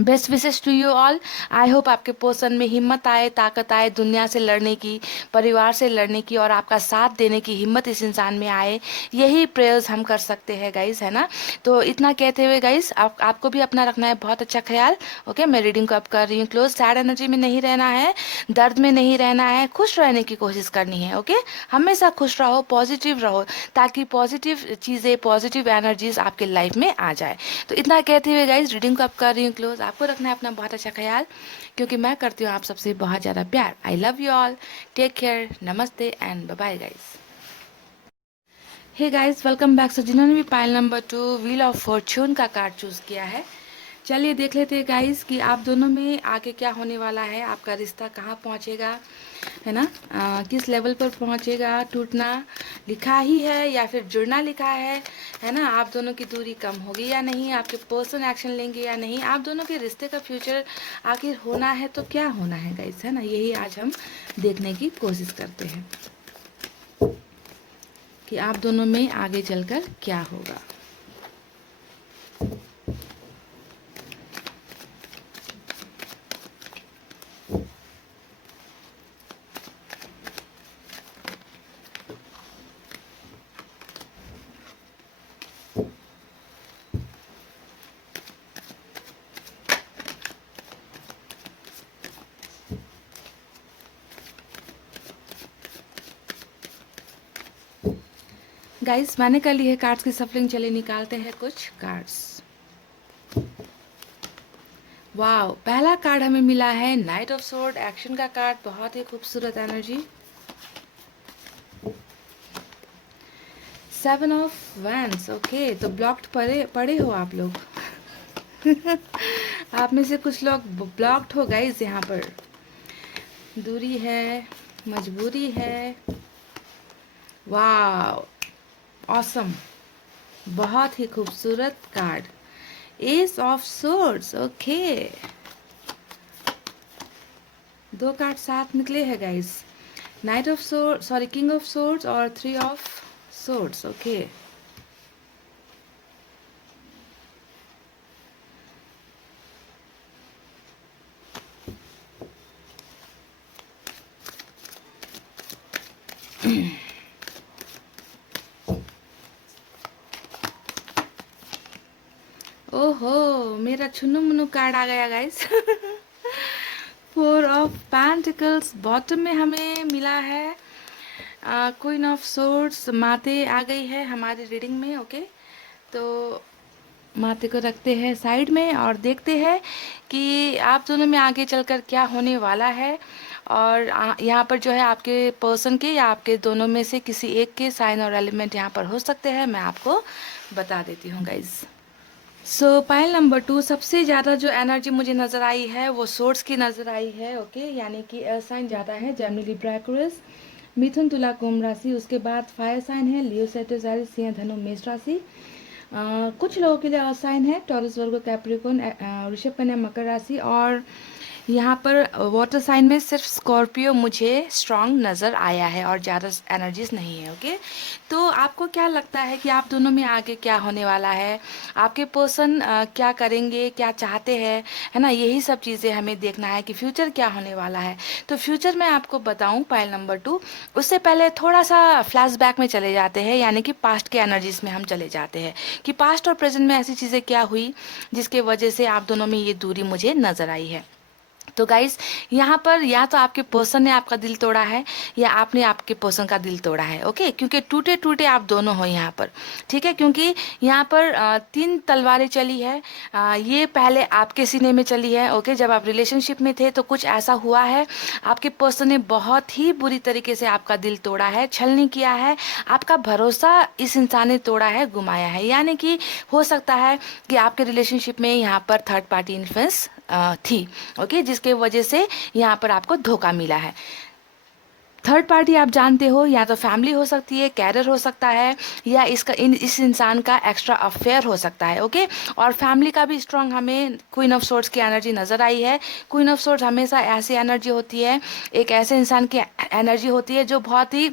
best wishes to you all. I hope आपके पर्सन में हिम्मत आए, ताकत आए दुनिया से लड़ने की, परिवार से लड़ने की, और आपका साथ देने की हिम्मत इस इंसान में आए। यही प्रेयर्स हम कर सकते हैं गाइस, है ना। तो इतना कहते हुए गाइस, आपको भी अपना रखना है बहुत अच्छा ख्याल, ओके। मैं रीडिंग को अब कर रही हूँ क्लोज। सैड एनर्जी में नहीं रहना है, दर्द में नहीं रहना है, खुश रहने की कोशिश करनी है, ओके। हमेशा खुश रहो, पॉजिटिव रहो, ताकि पॉजिटिव चीज़ें, पॉजिटिव एनर्जीज आपके लाइफ में आ जाए। तो इतना कहते हुए गाइस, रीडिंग को अब कर रही हूँ क्लोज। आपको रखना है अपना बहुत अच्छा ख्याल, क्योंकि मैं करती हूँ आप सबसे बहुत ज़्यादा प्यार। I love you all, take care, नमस्ते and bye bye guys. Hey guys, welcome back. So जिन्होंने भी pile number 2 wheel of fortune का कार्ड चूज़ किया है, चलिए देख लेते हैं गाइस कि आप दोनों में आगे क्या होने वाला है, आपका रिश्ता कहाँ पहुँचेगा, है ना। किस लेवल पर पहुँचेगा, टूटना लिखा ही है या फिर जुड़ना लिखा है ना। आप दोनों की दूरी कम होगी या नहीं, आपके पर्सन एक्शन लेंगे या नहीं, आप दोनों के रिश्ते का फ्यूचर आखिर होना है तो क्या होना है गाइस, है ना। यही आज हम देखने की कोशिश करते हैं कि आप दोनों में आगे चलकर क्या होगा। गाइस, मैंने कर ली है कार्ड्स की सफलिंग, चलिए निकालते हैं कुछ कार्ड्स। वाओ, पहला कार्ड हमें मिला है नाइट ऑफ सोर्ड, एक्शन का कार्ड, बहुत ही खूबसूरत एनर्जी। 7 of wands, okay. तो ब्लॉक्ड पड़े पड़े हो आप लोग आप में से कुछ लोग ब्लॉक्ड हो गाइस, यहाँ पर दूरी है, मजबूरी है। वाओ, ऑसम, बहुत ही खूबसूरत card, S of swords, okay. दो कार्ड साथ निकले हैं guys, night of sword, sorry, king of swords और 3 ऑफ सोर्ड्स, ओके। ओहो, मेरा छुन्नू मुन्नू कार्ड आ गया गाइस 4 ऑफ पेंटिकल्स, बॉटम में हमें मिला है क्वीन ऑफ सोर्ड्स, माते आ गई है हमारी रीडिंग में, ओके। तो माते को रखते हैं साइड में और देखते हैं कि आप दोनों में आगे चलकर क्या होने वाला है। और यहाँ पर जो है आपके पर्सन के या आपके दोनों में से किसी एक के साइन और एलिमेंट यहाँ पर हो सकते हैं, मैं आपको बता देती हूँ गाइज। सो पाइल नंबर 2, सबसे ज़्यादा जो एनर्जी मुझे नज़र आई है वो सोर्स की नज़र आई है, ओके। यानी कि एयर साइन ज़्यादा है, जेमिनी, लिब्रा, एक्वेरियस, मिथुन, तुला, कुंभ राशि। उसके बाद फायर साइन है लियो, सैजिटेरियस, सिंह, धनु, मेष राशि। कुछ लोगों के लिए अर्थ साइन है टॉरस, वर्गो, कैप्रिकॉर्न, ऋषभ, कन्या, मकर राशि। और यहाँ पर वाटर साइन में सिर्फ स्कॉर्पियो मुझे स्ट्रांग नज़र आया है और ज़्यादा एनर्जीज नहीं है, ओके। तो आपको क्या लगता है कि आप दोनों में आगे क्या होने वाला है, आपके पर्सन क्या करेंगे, क्या चाहते हैं, है ना। यही सब चीज़ें हमें देखना है कि फ्यूचर क्या होने वाला है। तो फ्यूचर में आपको बताऊँ पाइल नंबर 2, उससे पहले थोड़ा सा फ्लैशबैक में चले जाते हैं, यानी कि पास्ट के एनर्जीज में हम चले जाते हैं कि पास्ट और प्रेजेंट में ऐसी चीज़ें क्या हुई जिसके वजह से आप दोनों में ये दूरी मुझे नज़र आई है। तो गाइस यहाँ पर या तो आपके पर्सन ने आपका दिल तोड़ा है या आपने आपके पर्सन का दिल तोड़ा है। ओके, क्योंकि टूटे टूटे आप दोनों हो यहाँ पर। ठीक है, क्योंकि यहाँ पर 3 तलवारें चली है। ये पहले आपके सीने में चली है। ओके, जब आप रिलेशनशिप में थे तो कुछ ऐसा हुआ है, आपके पर्सन ने बहुत ही बुरी तरीके से आपका दिल तोड़ा है, छलनी किया है, आपका भरोसा इस इंसान ने तोड़ा है, गुमाया है। यानी कि हो सकता है कि आपके रिलेशनशिप में यहाँ पर थर्ड पार्टी इन्फ्लुएंस थी। ओके, जिसके वजह से यहाँ पर आपको धोखा मिला है। थर्ड पार्टी आप जानते हो, या तो फैमिली हो सकती है, कैरियर हो सकता है, या इस इंसान का एक्स्ट्रा अफेयर हो सकता है। ओके, और फैमिली का भी स्ट्रांग हमें क्वीन ऑफ सोर्ड्स की एनर्जी नज़र आई है। क्वीन ऑफ सोर्ड्स हमेशा ऐसी एनर्जी होती है, एक ऐसे इंसान की एनर्जी होती है जो बहुत ही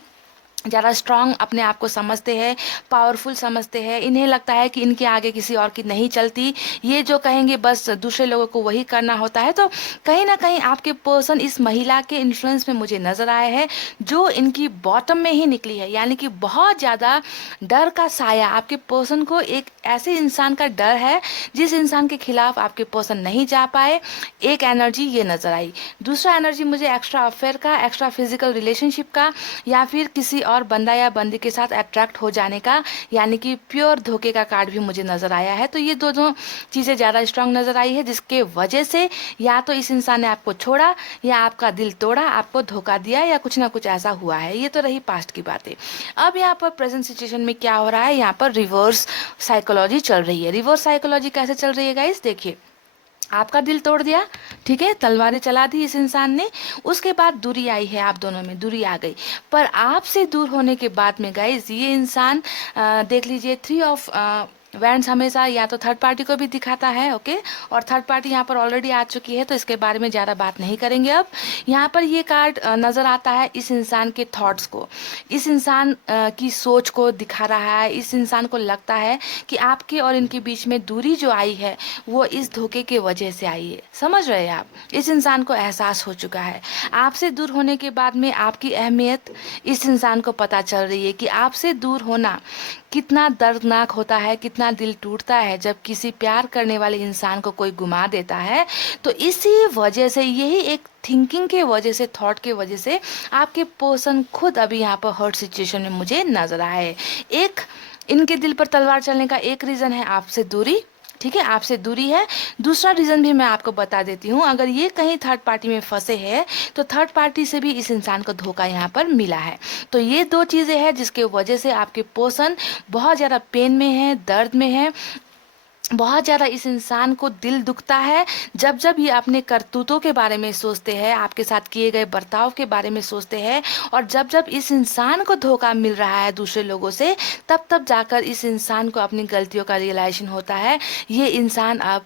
ज़्यादा स्ट्रांग अपने आप को समझते हैं, पावरफुल समझते हैं। इन्हें लगता है कि इनके आगे किसी और की नहीं चलती, ये जो कहेंगे बस दूसरे लोगों को वही करना होता है। तो कहीं ना कहीं आपके पर्सन इस महिला के इन्फ्लुएंस में मुझे नज़र आए हैं, जो इनकी बॉटम में ही निकली है। यानी कि बहुत ज़्यादा डर का साया आपके पर्सन को, एक ऐसे इंसान का डर है जिस इंसान के खिलाफ आपके पर्सन नहीं जा पाए। एक एनर्जी ये नज़र आई। दूसरा एनर्जी मुझे एक्स्ट्रा अफेयर का, एक्स्ट्रा फिजिकल रिलेशनशिप का, या फिर किसी और बंदा या बंदी के साथ अट्रैक्ट हो जाने का, यानी कि प्योर धोखे का कार्ड भी मुझे नज़र आया है। तो ये दोनों चीज़ें ज़्यादा स्ट्रांग नज़र आई है, जिसके वजह से या तो इस इंसान ने आपको छोड़ा, या आपका दिल तोड़ा, आपको धोखा दिया, या कुछ ना कुछ ऐसा हुआ है। ये तो रही पास्ट की बातें। अब यहाँ पर प्रेजेंट सिचुएशन में क्या हो रहा है, यहाँ पर रिवर्स साइकोलॉजी चल रही है। रिवर्स साइकोलॉजी कैसे चल रही है गाइस, देखिए। आपका दिल तोड़ दिया, ठीक है, तलवारें चला दी इस इंसान ने, उसके बाद दूरी आई है, आप दोनों में दूरी आ गई। पर आपसे दूर होने के बाद में गाइस ये इंसान देख लीजिए, 3 ऑफ वैंड्स हमेशा या तो थर्ड पार्टी को भी दिखाता है। ओके, और थर्ड पार्टी यहाँ पर ऑलरेडी आ चुकी है, तो इसके बारे में ज़्यादा बात नहीं करेंगे। अब यहाँ पर ये कार्ड नज़र आता है इस इंसान के थॉट्स को, इस इंसान की सोच को दिखा रहा है। इस इंसान को लगता है कि आपके और इनके बीच में दूरी जो आई है वो इस धोखे के वजह से आई है। समझ रहे हैं आप, इस इंसान को एहसास हो चुका है। आपसे दूर होने के बाद में आपकी अहमियत इस इंसान को पता चल रही है कि आपसे दूर होना कितना दर्दनाक होता है, कितना दिल टूटता है जब किसी प्यार करने वाले इंसान को कोई गुमा देता है। तो इसी वजह से, यही एक थिंकिंग के वजह से, थॉट के वजह से आपके पर्सन खुद अभी यहाँ पर हर्ट सिचुएशन में मुझे नजर आए। एक इनके दिल पर तलवार चलने का एक रीज़न है आपसे दूरी, ठीक है, आपसे दूरी है। दूसरा रीज़न भी मैं आपको बता देती हूँ, अगर ये कहीं थर्ड पार्टी में फंसे हैं तो थर्ड पार्टी से भी इस इंसान को धोखा यहाँ पर मिला है। तो ये 2 चीज़ें हैं जिसके वजह से आपके पर्सन बहुत ज़्यादा पेन में है, दर्द में है। बहुत ज़्यादा इस इंसान को दिल दुखता है जब जब ये अपने करतूतों के बारे में सोचते हैं, आपके साथ किए गए बर्ताव के बारे में सोचते हैं, और जब जब इस इंसान को धोखा मिल रहा है दूसरे लोगों से, तब तब जाकर इस इंसान को अपनी गलतियों का रियलाइजेशन होता है। ये इंसान अब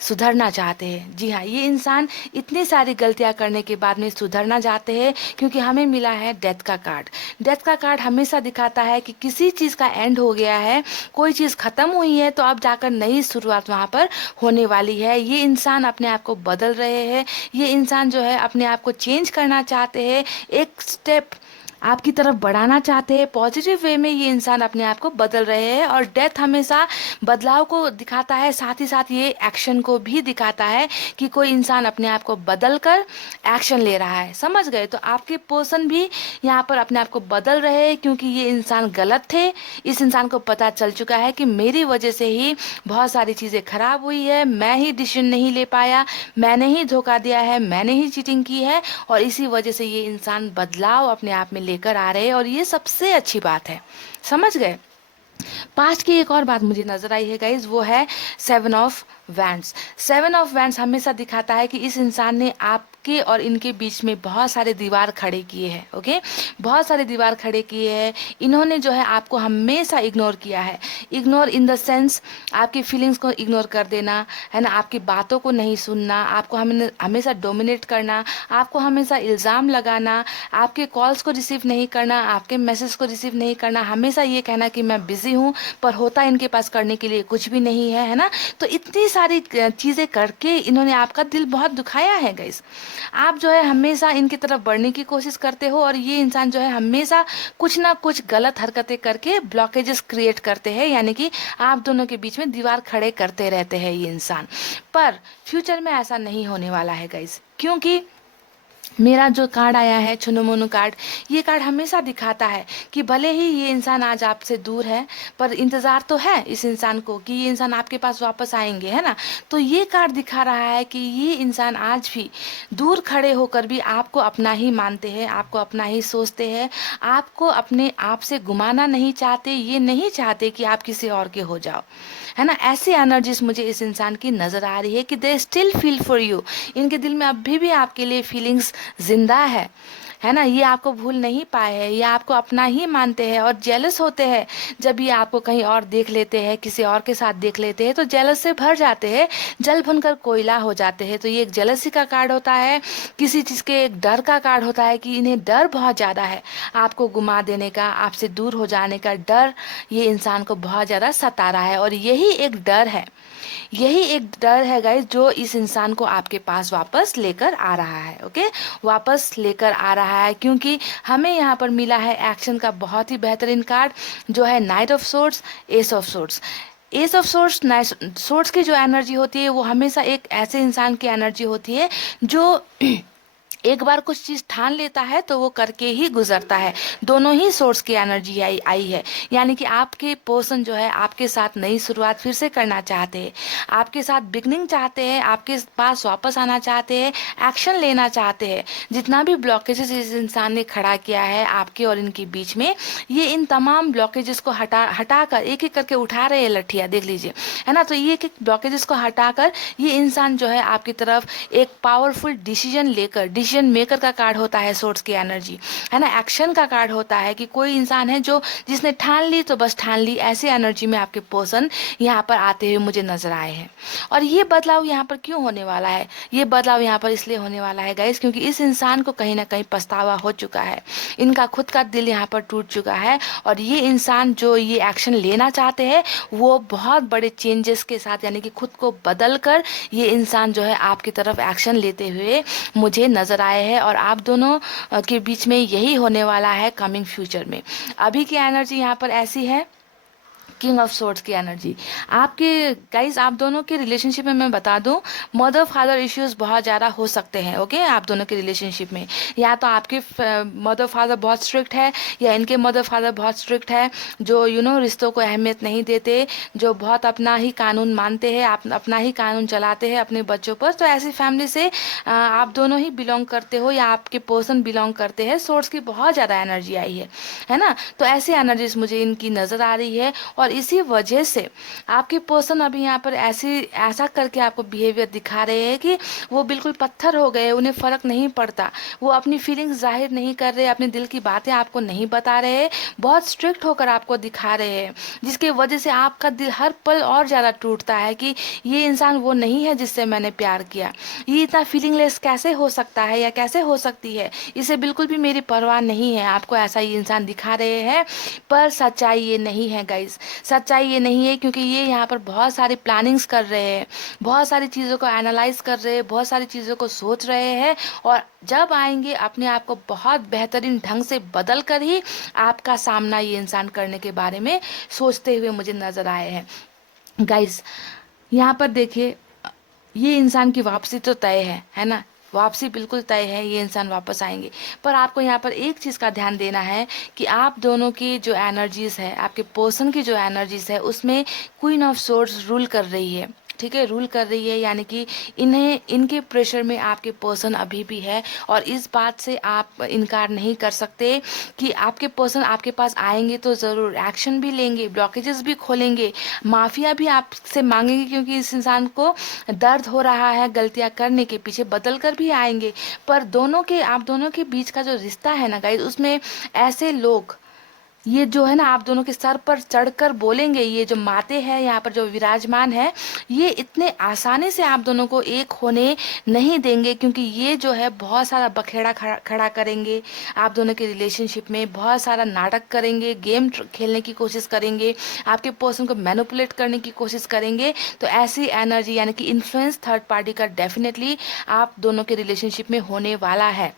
सुधरना चाहते हैं। जी हाँ, ये इंसान इतनी सारी गलतियां करने के बाद में सुधरना चाहते हैं, क्योंकि हमें मिला है डेथ का कार्ड। डेथ का कार्ड हमेशा दिखाता है कि किसी चीज़ का एंड हो गया है, कोई चीज़ ख़त्म हुई है, तो अब जाकर नई शुरुआत वहाँ पर होने वाली है। ये इंसान अपने आप को बदल रहे हैं, ये इंसान जो है अपने आप को चेंज करना चाहते हैं, एक स्टेप आपकी तरफ बढ़ाना चाहते हैं। पॉजिटिव वे में ये इंसान अपने आप को बदल रहे हैं, और डेथ हमेशा बदलाव को दिखाता है, साथ ही साथ ये एक्शन को भी दिखाता है कि कोई इंसान अपने आप को बदल कर एक्शन ले रहा है। समझ गए? तो आपके पर्सन भी यहाँ पर अपने आप को बदल रहे हैं, क्योंकि ये इंसान गलत थे। इस इंसान को पता चल चुका है कि मेरी वजह से ही बहुत सारी चीज़ें खराब हुई है, मैं ही डिसीजन नहीं ले पाया, मैंने ही धोखा दिया है, मैंने ही चीटिंग की है, और इसी वजह से ये इंसान बदलाव अपने आप में लेकर आ रहे हैं, और ये सबसे अच्छी बात है। समझ गए? पास्ट की एक और बात मुझे नजर आई है गाइज, वो है 7 ऑफ वैंड्स। 7 ऑफ वैंड्स हमेशा दिखाता है कि इस इंसान ने आपके और इनके बीच में बहुत सारे दीवार खड़े किए हैं। ओके, बहुत सारे दीवार खड़े किए हैं। इन्होंने जो है आपको हमेशा इग्नोर किया है। इग्नोर इन द सेंस आपकी फीलिंग्स को इग्नोर कर देना, है ना, आपकी बातों को नहीं सुनना, आपको हमेशा डोमिनेट करना, आपको हमेशा इल्ज़ाम लगाना, आपके कॉल्स को रिसीव नहीं करना, आपके मैसेज को रिसीव नहीं करना, हमेशा ये कहना कि मैं बिज़ी हूँ, पर होता इनके पास करने के लिए कुछ भी नहीं है, है ना। तो इतनी सारी चीज़ें करके इन्होंने आपका दिल बहुत दुखाया है गाइस। आप जो है हमेशा इनकी तरफ बढ़ने की कोशिश करते हो और ये इंसान जो है हमेशा कुछ ना कुछ गलत हरकतें करके ब्लॉकेजेस क्रिएट करते हैं, यानी कि आप दोनों के बीच में दीवार खड़े करते रहते हैं ये इंसान। पर फ्यूचर में ऐसा नहीं होने वाला है गाइस, क्योंकि मेरा जो कार्ड आया है छुनुमुनु कार्ड, ये कार्ड हमेशा दिखाता है कि भले ही ये इंसान आज आपसे दूर है, पर इंतज़ार तो है इस इंसान को कि ये इंसान आपके पास वापस आएंगे, है ना। तो ये कार्ड दिखा रहा है कि ये इंसान आज भी दूर खड़े होकर भी आपको अपना ही मानते हैं, आपको अपना ही सोचते हैं, आपको अपने आप से गुमाना नहीं चाहते, ये नहीं चाहते कि आप किसी और के हो जाओ, है ना। ऐसी एनर्जीज मुझे इस इंसान की नज़र आ रही है कि they still feel for you. इनके दिल में अभी भी आपके लिए फीलिंग्स जिंदा है ना। ये आपको भूल नहीं पाए हैं, ये आपको अपना ही मानते हैं और जेलस होते हैं जब ये आपको कहीं और देख लेते हैं, किसी और के साथ देख लेते हैं तो जेलस से भर जाते हैं, जल भुनकर कोयला हो जाते हैं। तो ये एक जेलसी का कार्ड होता है, किसी चीज़ के एक डर का कार्ड होता है कि इन्हें डर बहुत ज़्यादा है, आपको गुमा देने का, आपसे दूर हो जाने का डर ये इंसान को बहुत ज़्यादा सता रहा है। और यही एक डर है, यही एक डर है गाइस जो इस इंसान को आपके पास वापस लेकर आ रहा है। ओके, वापस लेकर आ रहा है, क्योंकि हमें यहाँ पर मिला है एक्शन का बहुत ही बेहतरीन कार्ड जो है night of swords, S of swords. S of swords, night swords की जो एनर्जी होती है वो हमेशा एक ऐसे इंसान की एनर्जी होती है जो एक बार कुछ चीज़ ठान लेता है तो वो करके ही गुजरता है। दोनों ही सोर्स की एनर्जी आई है, यानी कि आपके पर्सन जो है आपके साथ नई शुरुआत फिर से करना चाहते हैं, आपके साथ बिगनिंग चाहते हैं, आपके पास वापस आना चाहते हैं, एक्शन लेना चाहते हैं। जितना भी ब्लॉकेजेस इस इंसान ने खड़ा किया है आपके और इनके बीच में, ये इन तमाम ब्लॉकेजेस को हटाकर एक एक करके उठा रहे हैं लठिया, देख लीजिए, है ना। तो ये एक एक ब्लॉकेजेस को हटाकर ये इंसान जो है आपकी तरफ एक पावरफुल डिसीजन लेकर, डिसीजन मेकर का कार्ड होता है सोर्स की एनर्जी, है ना। एक्शन का कार्ड होता है कि कोई इंसान है जो जिसने ठान ली तो बस ठान ली, ऐसी एनर्जी में आपके पर्सन यहाँ पर आते हुए मुझे नजर आए हैं। और ये बदलाव यहाँ पर क्यों होने वाला है, ये बदलाव यहाँ पर इसलिए होने वाला है गाइस क्योंकि इस इंसान को कहीं ना कहीं पछतावा हो चुका है, इनका खुद का दिल यहाँ पर टूट चुका है। और ये इंसान जो ये एक्शन लेना चाहते हैं वो बहुत बड़े चेंजेस के साथ, यानी कि खुद को बदल कर ये इंसान जो है आपकी तरफ एक्शन लेते हुए मुझे नजर आए हैं। और आप दोनों के बीच में यही होने वाला है कमिंग फ्यूचर में। अभी की एनर्जी यहाँ पर ऐसी है, किंग ऑफ सोर्ड्स की एनर्जी आपके गाइस, आप दोनों के रिलेशनशिप में मैं बता दूं मदर फादर इश्यूज बहुत ज़्यादा हो सकते हैं। ओके, आप दोनों के रिलेशनशिप में या तो आपके मदर फादर बहुत स्ट्रिक्ट है या इनके मदर फादर बहुत स्ट्रिक्ट है, जो रिश्तों को अहमियत नहीं देते, जो बहुत अपना ही कानून मानते हैं, आप अपना ही कानून चलाते हैं अपने बच्चों पर। तो ऐसी फैमिली से आप दोनों ही बिलोंग करते हो या आपके पर्सन बिलोंग करते हैं। सोर्स की बहुत ज़्यादा एनर्जी आई है ना। तो ऐसी एनर्जीज मुझे इनकी नज़र आ रही है और इसी वजह से आपके पर्सन अभी यहाँ पर ऐसा करके आपको बिहेवियर दिखा रहे हैं कि वो बिल्कुल पत्थर हो गए, उन्हें फ़र्क नहीं पड़ता, वो अपनी फीलिंग्स जाहिर नहीं कर रहे, अपने दिल की बातें आपको नहीं बता रहे, बहुत स्ट्रिक्ट होकर आपको दिखा रहे हैं, जिसकी वजह से आपका दिल हर पल और ज़्यादा टूटता है कि ये इंसान वो नहीं है जिससे मैंने प्यार किया, ये इतना फीलिंगलेस कैसे हो सकता है या कैसे हो सकती है, इसे बिल्कुल भी मेरी परवाह नहीं है। आपको ऐसा ये इंसान दिखा रहे हैं, पर सच्चाई ये नहीं है गाइस, सच्चाई ये नहीं है, क्योंकि ये यहाँ पर बहुत सारी प्लानिंग्स कर रहे हैं, बहुत सारी चीज़ों को एनालाइज कर रहे हैं, बहुत सारी चीज़ों को सोच रहे हैं और जब आएंगे अपने आप को बहुत बेहतरीन ढंग से बदल कर ही आपका सामना ये इंसान करने के बारे में सोचते हुए मुझे नज़र आए हैं गाइस। यहाँ पर देखिए, ये इंसान की वापसी तो तय है ना, वापसी बिल्कुल तय है, ये इंसान वापस आएंगे। पर आपको यहाँ पर एक चीज़ का ध्यान देना है कि आप दोनों की जो एनर्जीज़ है, आपके पर्सन की जो एनर्जीज़ है, उसमें क्वीन ऑफ सोर्ड्स रूल कर रही है, ठीक है, रूल कर रही है, यानी कि इनके प्रेशर में आपके पर्सन अभी भी है। और इस बात से आप इनकार नहीं कर सकते कि आपके पर्सन आपके पास आएंगे तो ज़रूर एक्शन भी लेंगे, ब्लॉकेजेस भी खोलेंगे, माफ़िया भी आपसे मांगेंगे, क्योंकि इस इंसान को दर्द हो रहा है गलतियां करने के पीछे, बदल कर भी आएंगे। पर आप दोनों के बीच का जो रिश्ता है ना गाइस, उसमें ऐसे लोग ये जो है ना आप दोनों के सर पर चढ़कर बोलेंगे, ये जो माते हैं यहाँ पर जो विराजमान है, ये इतने आसानी से आप दोनों को एक होने नहीं देंगे, क्योंकि ये जो है बहुत सारा बखेड़ा खड़ा करेंगे आप दोनों के रिलेशनशिप में, बहुत सारा नाटक करेंगे, गेम खेलने की कोशिश करेंगे, आपके पर्सन को मैनिपुलेट करने की कोशिश करेंगे। तो ऐसी एनर्जी यानी कि इन्फ्लुएंस थर्ड पार्टी का डेफिनेटली आप दोनों के रिलेशनशिप में होने वाला है,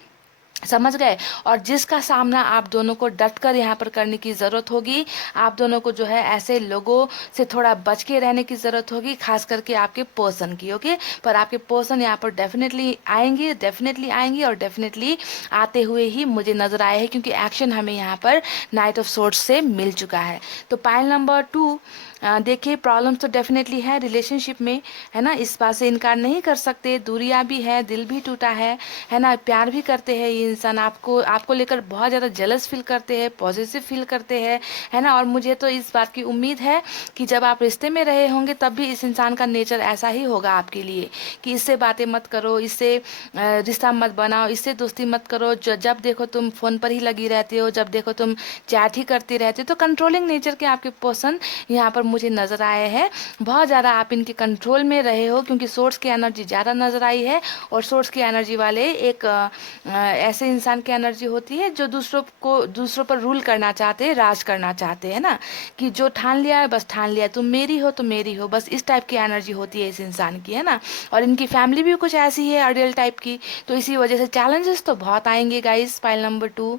समझ गए। और जिसका सामना आप दोनों को डट कर यहाँ पर करने की ज़रूरत होगी, आप दोनों को जो है ऐसे लोगों से थोड़ा बच के रहने की ज़रूरत होगी, खास करके आपके पर्सन की, ओके। पर आपके पर्सन यहाँ पर डेफिनेटली आएंगी और डेफिनेटली आते हुए ही मुझे नज़र आए हैं, क्योंकि एक्शन हमें यहाँ पर नाइट ऑफ सोर्ट्स से मिल चुका है। तो पाइल नंबर 2, देखिए प्रॉब्लम्स तो डेफिनेटली है रिलेशनशिप में, है ना, इस बात से इनकार नहीं कर सकते, दूरियां भी है, दिल भी टूटा है ना, प्यार भी करते हैं ये इंसान, आपको लेकर बहुत ज़्यादा जेलस फील करते हैं, पॉजिटिव फील करते हैं, है ना। और मुझे तो इस बात की उम्मीद है कि जब आप रिश्ते में रहे होंगे तब भी इस इंसान का नेचर ऐसा ही होगा आपके लिए, कि इससे बातें मत करो, इससे रिश्ता मत बनाओ, इससे दोस्ती मत करो, जब देखो तुम फ़ोन पर ही लगी रहती हो, जब देखो तुम चैट ही करती रहती हो। तो कंट्रोलिंग नेचर के आपके पर्सन यहाँ पर मुझे नज़र आए हैं, बहुत ज़्यादा आप इनके कंट्रोल में रहे हो, क्योंकि सोर्स की एनर्जी ज़्यादा नज़र आई है। और सोर्स की एनर्जी वाले एक ऐसे इंसान की एनर्जी होती है जो दूसरों पर रूल करना चाहते हैं, राज करना चाहते हैं ना, कि जो ठान लिया है बस ठान लिया है, तुम मेरी हो तो मेरी हो, बस इस टाइप की एनर्जी होती है इस इंसान की, है ना। और इनकी फैमिली भी कुछ ऐसी है अडियल टाइप की, तो इसी वजह से चैलेंजेस तो बहुत आएंगे गाइस। पाइल नंबर 2,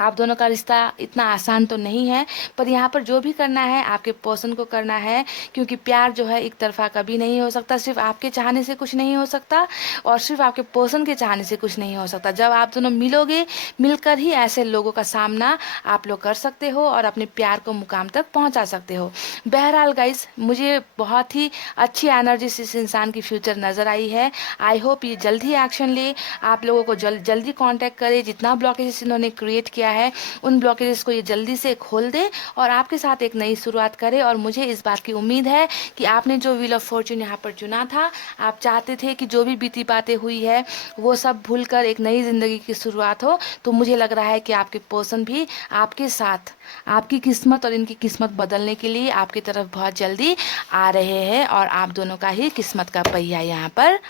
आप दोनों का रिश्ता इतना आसान तो नहीं है, पर यहाँ पर जो भी करना है आपके पर्सन को करना है, क्योंकि प्यार जो है एक तरफा कभी नहीं हो सकता, सिर्फ आपके चाहने से कुछ नहीं हो सकता और सिर्फ आपके पर्सन के चाहने से कुछ नहीं हो सकता। जब आप दोनों मिलोगे, मिलकर ही ऐसे लोगों का सामना आप लोग कर सकते हो और अपने प्यार को मुकाम तक पहुँचा सकते हो। बहरहाल गाइस, मुझे बहुत ही अच्छी एनर्जी से इस इंसान की फ्यूचर नज़र आई है। आई होप ये जल्द ही एक्शन ले, आप लोगों को जल्दी कांटेक्ट करे, जितना ब्लॉकेजेस इन्होंने क्रिएट किया है उन ब्लॉकेजेस को ये जल्दी से खोल दे और आपके साथ एक नई शुरुआत करे। और मुझे इस बात की उम्मीद है कि आपने जो व्हील ऑफ फॉर्चून यहाँ पर चुना था, आप चाहते थे कि जो भी बीती बातें हुई है वो सब भूलकर एक नई ज़िंदगी की शुरुआत हो। तो मुझे लग रहा है कि आपके पर्सन भी आपके साथ आपकी किस्मत और इनकी किस्मत बदलने के लिए आपकी तरफ बहुत जल्दी आ रहे हैं, और आप दोनों का ही किस्मत का पहिया यहाँ पर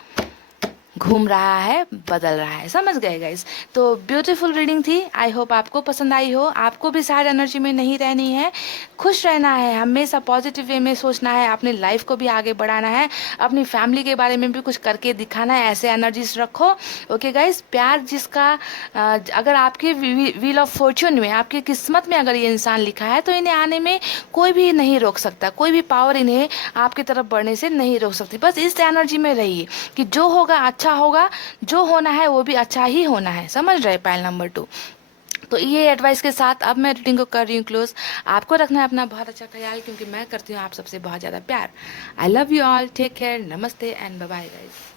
घूम रहा है, बदल रहा है, समझ गए गाइस। तो ब्यूटीफुल रीडिंग थी, आई होप आपको पसंद आई हो। आपको भी सैड एनर्जी में नहीं रहनी है, खुश रहना है, हमेशा पॉजिटिव वे में सोचना है, अपनी लाइफ को भी आगे बढ़ाना है, अपनी फैमिली के बारे में भी कुछ करके दिखाना है, ऐसे एनर्जीज रखो, ओके गाइस। प्यार जिसका अगर आपके व्हील ऑफ फॉर्चून में, आपकी किस्मत में अगर ये इंसान लिखा है, तो इन्हें आने में कोई भी नहीं रोक सकता, कोई भी पावर इन्हें आपकी तरफ बढ़ने से नहीं रोक सकती। बस इस एनर्जी में रहिए कि जो होगा अच्छा होगा, जो होना है वो भी अच्छा ही होना है, समझ रहे। पाइल नंबर 2, तो ये एडवाइस के साथ अब मैं रीडिंग को कर रही हूँ क्लोज। आपको रखना है अपना बहुत अच्छा ख्याल, क्योंकि मैं करती हूँ आप सबसे बहुत ज़्यादा प्यार। I love you all, take care, नमस्ते एंड बाय बाय गाइस।